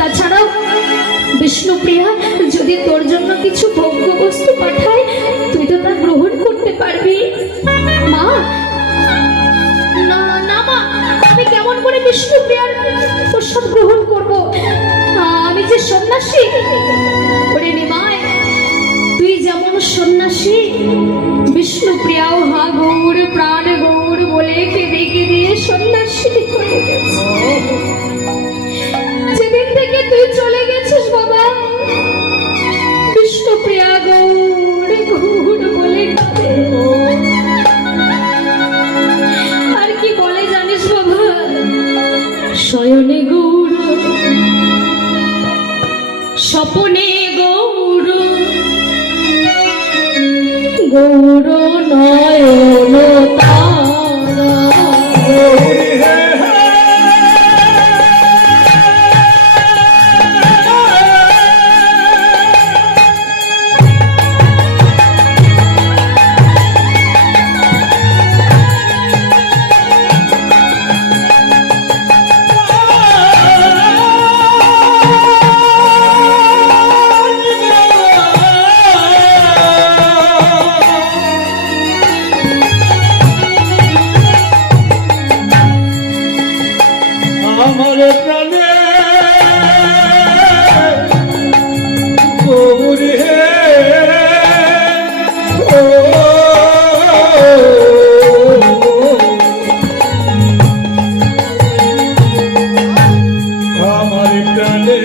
তাছাড়াও বিষ্ণুপ্রিয়া যদি তোর জন্য কিছু ভোগ্য বস্তু পাঠায় তুই তো তা গ্রহণ করতে পারবি। মা, না না মা, আমি কেমন করে বিষ্ণুপ্রিয়ার প্রসাদ গ্রহণ করব? আমি যে সন্ন্যাসী। ওরে নিমাই, তুই যেমন সন্ন্যাসী বিষ্ণুপ্রিয়াও হা গৌর প্রাণ গৌর বলে কেঁদে কেঁদে সন্ন্যাসী হয়ে গেছে। যেদিন থেকে তুই চলে গেছিস বাবা, বিষ্ণুপ্রিয়া গৌর গৌর বলে কাঁদে। আর কি বলে জানিস বাবা? শয়নে গৌর, স্বপনে গৌর, গৌর নয়ন তারা। আমার প্রাণে গৌরী হে, আমার প্রাণে